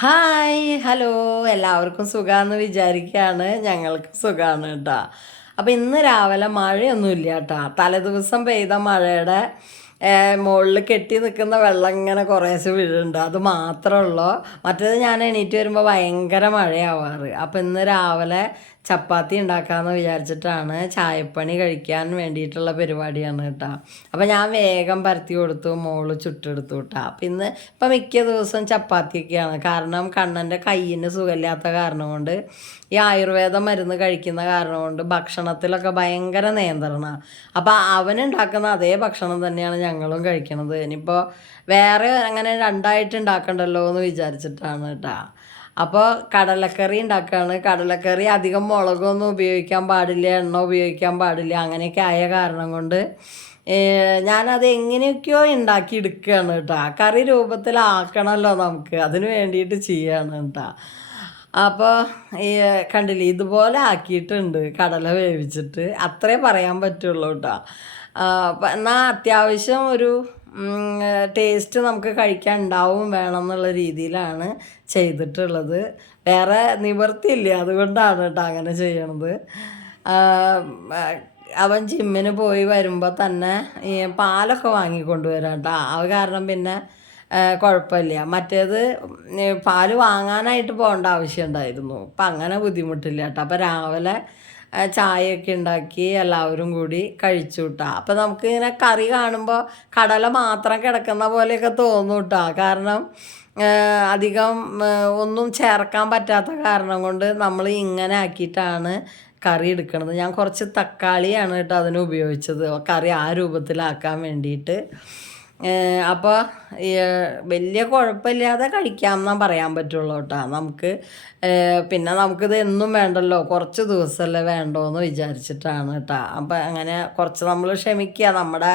Hi hello എല്ലാവർക്കും സുഖമാണെന്ന് വിചാരിക്കുകയാണ്. ഞങ്ങൾക്ക് സുഖമാണ് കേട്ടോ. അപ്പോൾ ഇന്ന് രാവിലെ മഴയൊന്നുമില്ല കേട്ടോ. തലേദിവസം പെയ്ത മഴയുടെ മുകളിൽ കെട്ടി നിൽക്കുന്ന വെള്ളം ഇങ്ങനെ കുറേശ്ശെ വീഴുന്നുണ്ട്, അത് മാത്രമേ ഉള്ളൂ. മറ്റേത് ഞാൻ എണീറ്റ് വരുമ്പോൾ ഭയങ്കര മഴയാവാറ്. അപ്പോൾ ഇന്ന് രാവിലെ ചപ്പാത്തി ഉണ്ടാക്കാമെന്ന് വിചാരിച്ചിട്ടാണ്, ചായപ്പണി കഴിക്കാൻ വേണ്ടിയിട്ടുള്ള പരിപാടിയാണ് കേട്ടോ. അപ്പോൾ ഞാൻ വേഗം പരത്തി കൊടുത്തു, മോള് ചുട്ടെടുത്തു കേട്ടോ. അപ്പം ഇപ്പം മിക്ക ദിവസവും ചപ്പാത്തിയൊക്കെയാണ്. കാരണം കണ്ണൻ്റെ കയ്യിന് സുഖമില്ലാത്ത കാരണം കൊണ്ട്, ഈ ആയുർവേദ മരുന്ന് കഴിക്കുന്ന കാരണം കൊണ്ട് ഭക്ഷണത്തിലൊക്കെ ഭയങ്കര നിയന്ത്രണമാണ്. അപ്പോൾ അവനുണ്ടാക്കുന്ന അതേ ഭക്ഷണം തന്നെയാണ് ഞങ്ങളും കഴിക്കണത്. ഇനിയിപ്പോൾ വേറെ അങ്ങനെ രണ്ടായിട്ട് ഉണ്ടാക്കണ്ടല്ലോ എന്ന് വിചാരിച്ചിട്ടാണ് കേട്ടോ. അപ്പോൾ കടലക്കറി ഉണ്ടാക്കുകയാണ്. കടലക്കറി അധികം മുളകൊന്നും ഉപയോഗിക്കാൻ പാടില്ല, എണ്ണ ഉപയോഗിക്കാൻ പാടില്ല, അങ്ങനെയൊക്കെ ആയ കാരണം കൊണ്ട് ഞാനത് എങ്ങനെയൊക്കെയോ ഉണ്ടാക്കി എടുക്കുകയാണ് കേട്ടോ. കറി രൂപത്തിലാക്കണമല്ലോ നമുക്ക്, അതിന് വേണ്ടിയിട്ട് ചെയ്യാണ് കേട്ടോ. അപ്പോൾ ഈ കണ്ടില്ലേ, ഇതുപോലെ ആക്കിയിട്ടുണ്ട് കടല വേവിച്ചിട്ട്, അത്രേ പറയാൻ പറ്റുള്ളൂ കേട്ടോ. എന്നാൽ അത്യാവശ്യം ഒരു ടേസ്റ്റ് നമുക്ക് കഴിക്കാൻ ഉണ്ടാവും വേണം എന്നുള്ള രീതിയിലാണ് ചെയ്തിട്ടുള്ളത്. വേറെ നിവൃത്തിയില്ല, അതുകൊണ്ടാണ് കേട്ടോ അങ്ങനെ ചെയ്യണത്. അവൻ ജിമ്മിന് പോയി വരുമ്പോൾ തന്നെ ഈ പാലൊക്കെ വാങ്ങിക്കൊണ്ടുവരാം കേട്ടോ. അത് കാരണം പിന്നെ കുഴപ്പമില്ല. മറ്റേത് പാല് വാങ്ങാനായിട്ട് പോകേണ്ട ആവശ്യം ഉണ്ടായിരുന്നു. അപ്പം അങ്ങനെ ബുദ്ധിമുട്ടില്ല കേട്ടോ. അപ്പോൾ രാവിലെ ചായയൊക്കെ ഉണ്ടാക്കി എല്ലാവരും കൂടി കഴിച്ചു കേട്ടോ. അപ്പോൾ നമുക്ക് ഇങ്ങനെ കറി കാണുമ്പോൾ കടല മാത്രം കിടക്കുന്ന പോലെയൊക്കെ തോന്നും കേട്ടോ. കാരണം അധികം ഒന്നും ചേർക്കാൻ പറ്റാത്ത കാരണം കൊണ്ട് നമ്മൾ ഇങ്ങനെ ആക്കിയിട്ടാണ് കറി എടുക്കണത്. ഞാൻ കുറച്ച് തക്കാളിയാണ് കേട്ടോ അതിന് ഉപയോഗിച്ചത്, കറി ആ രൂപത്തിലാക്കാൻ വേണ്ടിയിട്ട്. അപ്പോൾ വലിയ കുഴപ്പമില്ലാതെ കഴിക്കാമെന്നാണ് പറയാൻ പറ്റുള്ളൂ കേട്ടോ നമുക്ക്. പിന്നെ നമുക്കിത് എന്നും വേണ്ടല്ലോ, കുറച്ച് ദിവസമല്ലേ വേണ്ടോയെന്ന് വിചാരിച്ചിട്ടാണ് കേട്ടോ. അപ്പം അങ്ങനെ കുറച്ച് നമ്മൾ ക്ഷമിക്കുക, നമ്മുടെ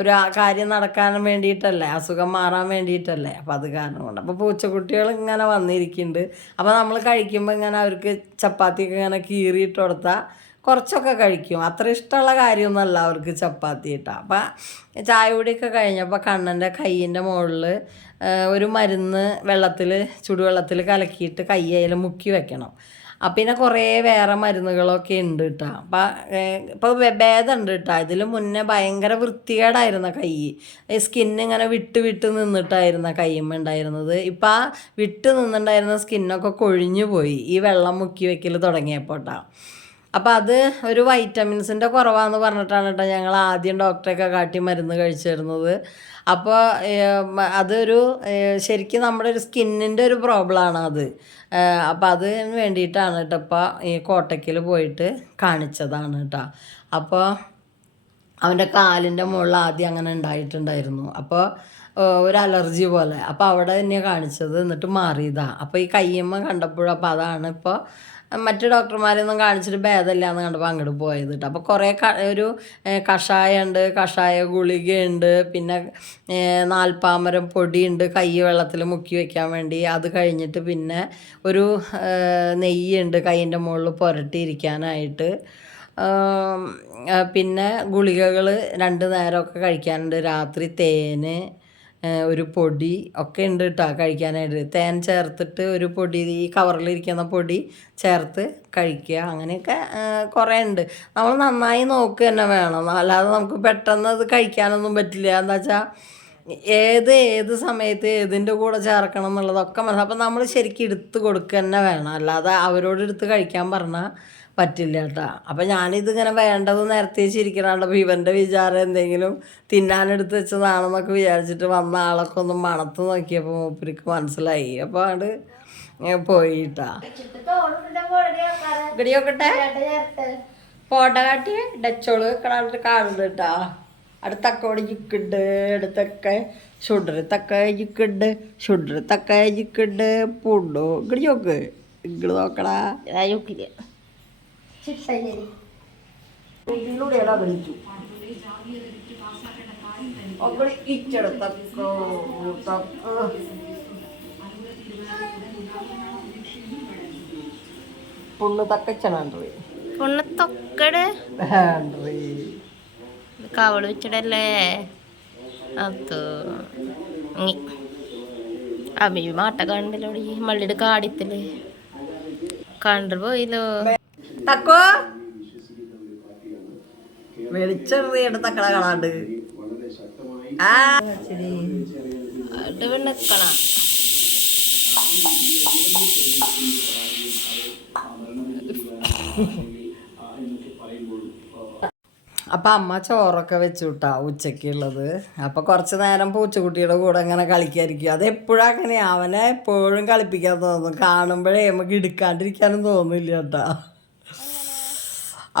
ഒരു കാര്യം നടക്കാൻ വേണ്ടിയിട്ടല്ലേ, അസുഖം മാറാൻ വേണ്ടിയിട്ടല്ലേ. അപ്പം അത് കാരണം കൊണ്ട് അപ്പോൾ പൂച്ചക്കുട്ടികൾ ഇങ്ങനെ വന്നിരിക്കുന്നുണ്ട്. അപ്പോൾ നമ്മൾ കഴിക്കുമ്പോൾ ഇങ്ങനെ അവർക്ക് ചപ്പാത്തിയൊക്കെ ഇങ്ങനെ കീറിയിട്ട് കൊടുത്താൽ കുറച്ചൊക്കെ കഴിക്കും. അത്ര ഇഷ്ടമുള്ള കാര്യമൊന്നുമല്ല അവർക്ക് ചപ്പാത്തി ഇട്ടാൽ. അപ്പം ചായ കുടിയൊക്കെ കഴിഞ്ഞപ്പോൾ കണ്ണൻ്റെ കയ്യിൻ്റെ മുകളിൽ ഒരു മരുന്ന് ചുടുവെള്ളത്തിൽ കലക്കിയിട്ട് കൈ അതിൽ മുക്കി വെക്കണം. പിന്നെ കുറേ വേറെ മരുന്നുകളൊക്കെ ഉണ്ട് കേട്ടോ. ഇപ്പോൾ ഭേദമുണ്ട് കേട്ടോ. ഇതിൽ മുന്നേ ഭയങ്കര വൃത്തികേടായിരുന്ന കൈ, സ്കിന്ന് ഇങ്ങനെ വിട്ട് നിന്നിട്ടായിരുന്ന കയ്യമ്മ ഉണ്ടായിരുന്നത്. ഇപ്പം ആ വിട്ട് നിന്നിട്ടുണ്ടായിരുന്ന സ്കിന്നൊക്കെ കൊഴിഞ്ഞു പോയി ഈ വെള്ളം മുക്കി വെക്കൽ തുടങ്ങിയപ്പോൾ കേട്ടോ. അപ്പോൾ അത് ഒരു വൈറ്റമിൻസിൻ്റെ കുറവാണെന്ന് പറഞ്ഞിട്ടാണ് കേട്ടോ ഞങ്ങൾ ആദ്യം ഡോക്ടറെയൊക്കെ കാട്ടി മരുന്ന് കഴിച്ചിരുന്നത്. അപ്പോൾ അതൊരു ശരിക്കും നമ്മുടെ ഒരു സ്കിന്നിൻ്റെ ഒരു പ്രോബ്ലമാണ് അത്. അപ്പോൾ അതിന് വേണ്ടിയിട്ടാണ് കേട്ടോ ഇപ്പോൾ ഈ കോട്ടയ്ക്കൽ പോയിട്ട് കാണിച്ചതാണ് കേട്ടോ. അപ്പോൾ അവൻ്റെ കാലിൻ്റെ മുകളിൽ ആദ്യം അങ്ങനെ ഉണ്ടായിട്ടുണ്ടായിരുന്നു. അപ്പോൾ ഒരു അലർജി പോലെ. അപ്പോൾ അവിടെ തന്നെയാണ് കാണിച്ചത്, എന്നിട്ട് മാറിയതാണ്. അപ്പോൾ ഈ കയ്യമ്മ കണ്ടപ്പോഴും അപ്പോൾ അതാണ് ഇപ്പോൾ മറ്റു ഡോക്ടർമാരെയൊന്നും കാണിച്ചിട്ട് ഭേദമില്ല എന്ന് കണ്ടപ്പോൾ അങ്ങോട്ട് പോയത് കേട്ടോ. അപ്പോൾ കുറേ ഒരു കഷായമുണ്ട്, കഷായ ഗുളികയുണ്ട്, പിന്നെ നാൽപ്പാമരം പൊടിയുണ്ട് കൈ വെള്ളത്തിൽ മുക്കി വയ്ക്കാൻ വേണ്ടി. അത് കഴിഞ്ഞിട്ട് പിന്നെ ഒരു നെയ്യുണ്ട് കൈയിൻ്റെ മുകളിൽ പുരട്ടിയിരിക്കാനായിട്ട്. പിന്നെ ഗുളികകൾ 2 നേരമൊക്കെ കഴിക്കാനുണ്ട്. രാത്രി തേന്, ഒരു പൊടി ഒക്കെ ഉണ്ട് കേട്ടോ കഴിക്കാനായിട്ട്. തേൻ ചേർത്തിട്ട് ഒരു പൊടി, ഈ കവറിലിരിക്കുന്ന പൊടി ചേർത്ത് കഴിക്കുക, അങ്ങനെയൊക്കെ കുറേ ഉണ്ട്. നമ്മൾ നന്നായി നോക്കുക തന്നെ വേണം, അല്ലാതെ നമുക്ക് പെട്ടെന്ന് അത് കഴിക്കാനൊന്നും പറ്റില്ല. എന്താ വെച്ചാൽ ഏത് സമയത്ത് ഏതിൻ്റെ കൂടെ ചേർക്കണം എന്നുള്ളതൊക്കെ മനസ്സിലാവും. അപ്പം നമ്മൾ ശരിക്കും എടുത്ത് കൊടുക്കുക തന്നെ വേണം, അല്ലാതെ അവരോട് എടുത്ത് കഴിക്കാൻ പറഞ്ഞാൽ പറ്റില്ല കേട്ടോ. അപ്പം ഞാനിതിങ്ങനെ വേണ്ടത് നേരത്തെ ചിരിക്കണുണ്ട്. അപ്പോൾ ഇവൻ്റെ വിചാരം എന്തെങ്കിലും തിന്നാനെടുത്ത് വെച്ചതാണെന്നൊക്കെ വിചാരിച്ചിട്ട് വന്ന ആളൊക്കെ ഒന്ന് മണത്ത് നോക്കിയപ്പോൾ മൂപ്പർക്ക് മനസ്സിലായി. അപ്പോൾ അത് പോയിട്ടാ ഇടിയോക്കട്ടെ പോട്ട കാട്ടി ഡച്ചോള് കാണുന്നുണ്ട് കേട്ടാ. അടുത്തൊക്കെ ജിക്കുണ്ട്, അടുത്തൊക്കെ ഷുഡർ തക്ക ജിക്കുണ്ട് പൂണ്ടോ ഇങ്ങോട്ട് ചോക്ക് ഇങ്ങോട്ട് നോക്കടാ. പുണ്ണ് തക്കച്ചണി പൊണ്ണ് തൊക്കട് കവള് വെച്ചിടല്ലേ. അത് അമ്മി മാട്ട കണ്ടില്ലോടി മള്ളിയുടെ കാടിത്തില് കണ്ടു പോയില്ലോ. തക്കോ വെളിച്ചെറിയുടെ തക്കള കളാണ്ട് നിക്കണം. അപ്പം അമ്മ ചോറൊക്കെ വെച്ചു വിട്ടാ ഉച്ചക്കുള്ളത്. അപ്പം കുറച്ച് നേരം പൂച്ചക്കുട്ടിയുടെ കൂടെ അങ്ങനെ കളിക്കാതിരിക്കും. അതെപ്പോഴും അങ്ങനെയാണ്. അവനെ എപ്പോഴും കളിപ്പിക്കാൻ തോന്നും. കാണുമ്പോഴേ നമുക്ക് എടുക്കാണ്ടിരിക്കാനും തോന്നില്ല കേട്ടാ.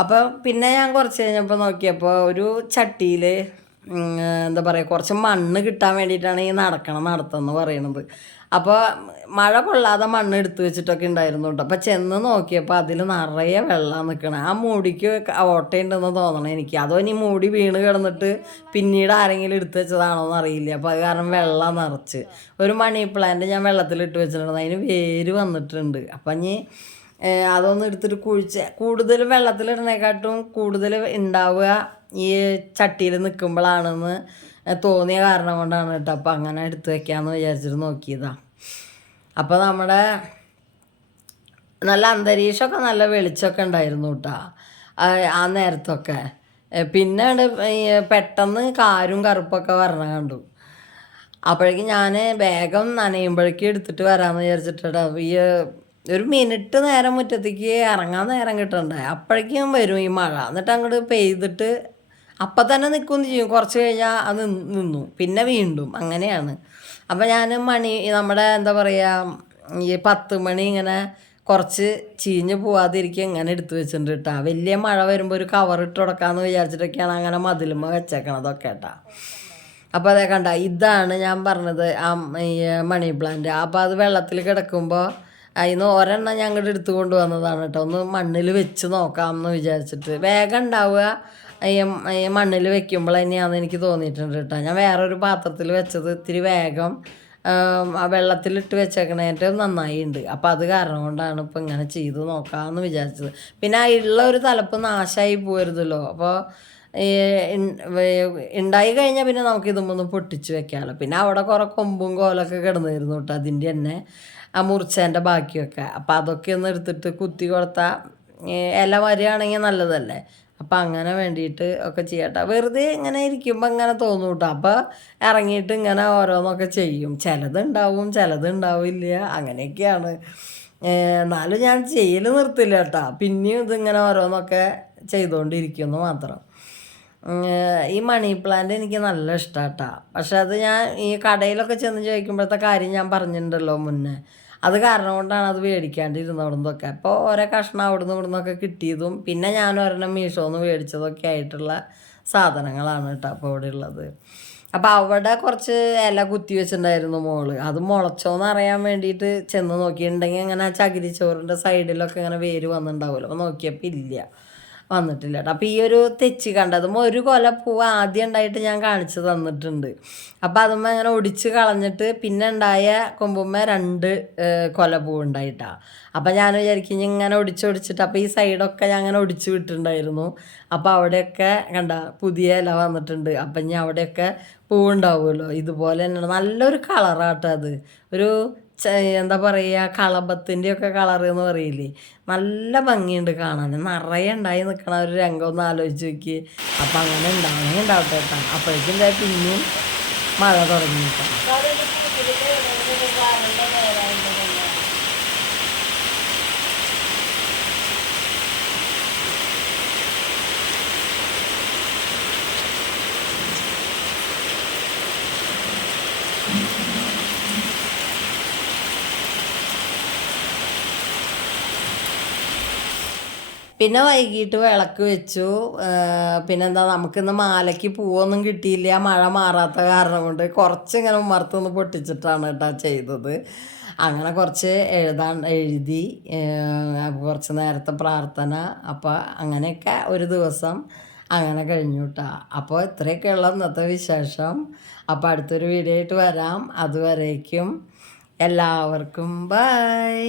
അപ്പം പിന്നെ ഞാൻ കുറച്ച് കഴിഞ്ഞപ്പോൾ നോക്കിയപ്പോൾ ഒരു ചട്ടിയിൽ എന്താ പറയുക കുറച്ച് മണ്ണ് കിട്ടാൻ വേണ്ടിയിട്ടാണ് ഈ നടത്തമെന്ന് പറയണത്. അപ്പോൾ മഴ കൊള്ളാതെ മണ്ണ് എടുത്തു വെച്ചിട്ടൊക്കെ ഉണ്ടായിരുന്നു കേട്ടോ. അപ്പോൾ ചെന്ന് നോക്കിയപ്പോൾ അതിൽ നിറയെ വെള്ളം നിൽക്കണം. ആ മൂടിക്ക് ഓട്ടയുണ്ടെന്ന് തോന്നണം എനിക്ക്. അതോ ഇനി മൂടി വീണ് കിടന്നിട്ട് പിന്നീട് ആരെങ്കിലും എടുത്തു വെച്ചതാണോ എന്നറിയില്ല. അപ്പോൾ അത് കാരണം വെള്ളം നിറച്ച് ഒരു മണി പ്ലാന്റ് ഞാൻ വെള്ളത്തിലിട്ട് വെച്ചിട്ടുണ്ട്. അതിന് വേര് വന്നിട്ടുണ്ട്. അപ്പം ഇനി അതൊന്ന് എടുത്തിട്ട് കൂടുതൽ വെള്ളത്തിലിടുന്നതിനെക്കാട്ടും കൂടുതൽ ഉണ്ടാവുക ഈ ചട്ടിയിൽ നിൽക്കുമ്പോഴാണെന്ന് തോന്നിയ കാരണം കൊണ്ടാണ് കേട്ടോ. അപ്പം അങ്ങനെ എടുത്ത് വെക്കാമെന്ന് വിചാരിച്ചിട്ട് നോക്കിയതാണ്. അപ്പോൾ നമ്മുടെ നല്ല അന്തരീക്ഷമൊക്കെ നല്ല വെളിച്ചമൊക്കെ ഉണ്ടായിരുന്നു കേട്ടോ ആ നേരത്തൊക്കെ. പിന്നെ പെട്ടെന്ന് കാരും കറുപ്പൊക്കെ വരണം കണ്ടു. അപ്പോഴേക്കും ഞാൻ വേഗം നനയുമ്പോഴേക്കും എടുത്തിട്ട് വരാമെന്ന് വിചാരിച്ചിട്ടാ. ഈ ഒരു മിനിറ്റ് നേരം മുറ്റത്തേക്ക് ഇറങ്ങാൻ നേരം കിട്ടണ്ടേ, അപ്പോഴേക്കും വരും ഈ മഴ. എന്നിട്ട് അങ്ങോട്ട് പെയ്തിട്ട് അപ്പം തന്നെ നിൽക്കുകയും ചെയ്യും. കുറച്ച് കഴിഞ്ഞാൽ അത് നിന്നു, പിന്നെ വീണ്ടും അങ്ങനെയാണ്. അപ്പം ഞാൻ നമ്മുടെ എന്താ പറയുക ഈ 10 മണി ഇങ്ങനെ കുറച്ച് ചീഞ്ഞ് പോവാതിരിക്കുക ഇങ്ങനെ എടുത്തു വെച്ചിട്ടുണ്ട് കേട്ടോ. വലിയ മഴ വരുമ്പോൾ ഒരു കവർ ഇട്ട് കൊടുക്കാമെന്ന് വിചാരിച്ചിട്ടൊക്കെയാണ് അങ്ങനെ മതിലുമ്പോൾ വെച്ചേക്കണതൊക്കെ കേട്ടോ. അപ്പോൾ അതേ കണ്ട, ഇതാണ് ഞാൻ പറഞ്ഞത് ഈ മണി പ്ലാന്റ്. അപ്പോൾ അത് വെള്ളത്തിൽ കിടക്കുമ്പോൾ അതിന് ഒരെണ്ണം ഞങ്ങളുടെ എടുത്തു കൊണ്ടുവന്നതാണ് കേട്ടോ. ഒന്ന് മണ്ണിൽ വെച്ച് നോക്കാമെന്ന് വിചാരിച്ചിട്ട്. വേഗം ഉണ്ടാവുക ഈ മണ്ണിൽ വെക്കുമ്പോൾ തന്നെയാണെന്ന് എനിക്ക് തോന്നിയിട്ടുണ്ട് കേട്ടോ. ഞാൻ വേറൊരു പാത്രത്തിൽ വെച്ചത് ഇത്തിരി വേഗം വെള്ളത്തിലിട്ട് വെച്ചേക്കണേറ്റ് നന്നായി ഉണ്ട്. അപ്പോൾ അത് കാരണം കൊണ്ടാണ് ഇപ്പോൾ ഇങ്ങനെ ചെയ്ത് നോക്കാമെന്ന് വിചാരിച്ചത്. പിന്നെ ഉള്ള ഒരു തലപ്പ് നാശമായി പോരുതല്ലോ. അപ്പോൾ ഉണ്ടായി കഴിഞ്ഞാൽ പിന്നെ നമുക്ക് ഇതുമൊന്ന് പൊട്ടിച്ച് വെക്കാമല്ലോ. പിന്നെ അവിടെ കുറേ കൊമ്പും കോലൊക്കെ കിടന്നിരുന്നു കേട്ടോ, അതിൻ്റെ തന്നെ ആ മുറിച്ചതിൻ്റെ ബാക്കിയൊക്കെ. അപ്പോൾ അതൊക്കെ ഒന്ന് എടുത്തിട്ട് കുത്തി കൊടുത്താൽ ഇല വരികയാണെങ്കിൽ നല്ലതല്ലേ. അപ്പം അങ്ങനെ വേണ്ടിയിട്ട് ഒക്കെ ചെയ്യട്ടെ. വെറുതെ ഇങ്ങനെ ഇരിക്കുമ്പോൾ ഇങ്ങനെ തോന്നും കേട്ടോ. അപ്പോൾ ഇറങ്ങിയിട്ട് ഇങ്ങനെ ഓരോന്നൊക്കെ ചെയ്യും. ചിലതുണ്ടാവും, ചിലതുണ്ടാവില്ല, അങ്ങനെയൊക്കെയാണ്. എന്നാലും ഞാൻ ചെയ്യൽ നിർത്തില്ല കേട്ടോ. പിന്നെയും ഇതിങ്ങനെ ഓരോന്നൊക്കെ ചെയ്തുകൊണ്ടിരിക്കുമെന്ന് മാത്രം. ഈ മണി പ്ലാന്റ് എനിക്ക് നല്ല ഇഷ്ടമാണ് കേട്ടോ. പക്ഷെ അത് ഞാൻ ഈ കടയിലൊക്കെ ചെന്ന് ചോദിക്കുമ്പോഴത്തെ കാര്യം ഞാൻ പറഞ്ഞിട്ടുണ്ടല്ലോ മുന്നേ. അത് കാരണം കൊണ്ടാണ് അത് മേടിക്കാണ്ടിരുന്നത് അവിടെ നിന്നൊക്കെ. അപ്പോൾ ഓരോ കഷ്ണം അവിടുന്ന് ഇവിടുന്നൊക്കെ കിട്ടിയതും പിന്നെ ഞാൻ ഒരെണ്ണം മീഷോന്ന് മേടിച്ചതൊക്കെ ആയിട്ടുള്ള സാധനങ്ങളാണ് കേട്ടോ അപ്പോൾ ഇവിടെ ഉള്ളത്. അപ്പോൾ അവിടെ കുറച്ച് ഇല കുത്തി വെച്ചിട്ടുണ്ടായിരുന്നു മോള്. അത് മുളച്ചോന്ന് അറിയാൻ വേണ്ടിയിട്ട് ചെന്ന് നോക്കിയിട്ടുണ്ടെങ്കിൽ അങ്ങനെ ചകിരിച്ചോറിൻ്റെ സൈഡിലൊക്കെ ഇങ്ങനെ വേര് വന്നിട്ടുണ്ടാവുമല്ലോ. അപ്പോൾ നോക്കിയപ്പോൾ ഇല്ല, വന്നിട്ടില്ല കേട്ടോ. അപ്പോൾ ഈ ഒരു തെച്ചി കണ്ടതും ഒരു കൊല പൂവ് ആദ്യം ഉണ്ടായിട്ട് ഞാൻ കാണിച്ചു തന്നിട്ടുണ്ട്. അപ്പോൾ അതുമ്മ അങ്ങനെ ഒടിച്ച് കളഞ്ഞിട്ട് പിന്നെ ഉണ്ടായ കൊമ്പുമ്മ 2 കൊല പൂവ് ഉണ്ടായിട്ടാണ്. അപ്പം ഞാൻ വിചാരിക്കും ഇങ്ങനെ ഒടിച്ചിട്ട് അപ്പോൾ ഈ സൈഡൊക്കെ ഞാൻ അങ്ങനെ ഒടിച്ച് വിട്ടിട്ടുണ്ടായിരുന്നു. അപ്പോൾ അവിടെയൊക്കെ കണ്ട പുതിയ ഇല വന്നിട്ടുണ്ട്. അപ്പം ഇനി അവിടെയൊക്കെ പൂവുണ്ടാവുമല്ലോ. ഇതുപോലെ തന്നെയാണ്, നല്ലൊരു കളറാട്ടോ അത്. ഒരു എന്താ പറയുക കളഭത്തിൻ്റെ ഒക്കെ കളർ എന്ന് പറയില്ലേ, നല്ല ഭംഗിയുണ്ട് കാണാൻ. നിറയെ ഉണ്ടായി നിൽക്കണ ഒരു രംഗം ഒന്ന് ആലോചിച്ച് നോക്കി. അപ്പം അങ്ങനെ ഉണ്ടാവട്ടെ കേട്ടോ. അപ്പോഴേക്കും പിന്നെയും മഴ തുടങ്ങിയിട്ടാണ്. പിന്നെ വൈകിട്ട് വിളക്ക് വെച്ചു. പിന്നെന്താ, നമുക്കിന്ന് മാലയ്ക്ക് പൂവൊന്നും കിട്ടിയില്ല, മഴ മാറാത്ത കാരണം കൊണ്ട്. കുറച്ചിങ്ങനെ ഉമ്മർത്തൊന്ന് പൊട്ടിച്ചിട്ടാണ് കേട്ടോ ചെയ്തത്. അങ്ങനെ കുറച്ച് എഴുതി, കുറച്ച് നേരത്തെ പ്രാർത്ഥന. അപ്പോൾ അങ്ങനെയൊക്കെ ഒരു ദിവസം അങ്ങനെ കഴിഞ്ഞു കേട്ടോ. അപ്പോൾ ഇത്രയൊക്കെയുള്ള ഇന്നത്തെ വിശേഷം. അപ്പോൾ അടുത്തൊരു വീഡിയോ ആയിട്ട് വരാം. അതുവരേക്കും എല്ലാവർക്കും ബൈ.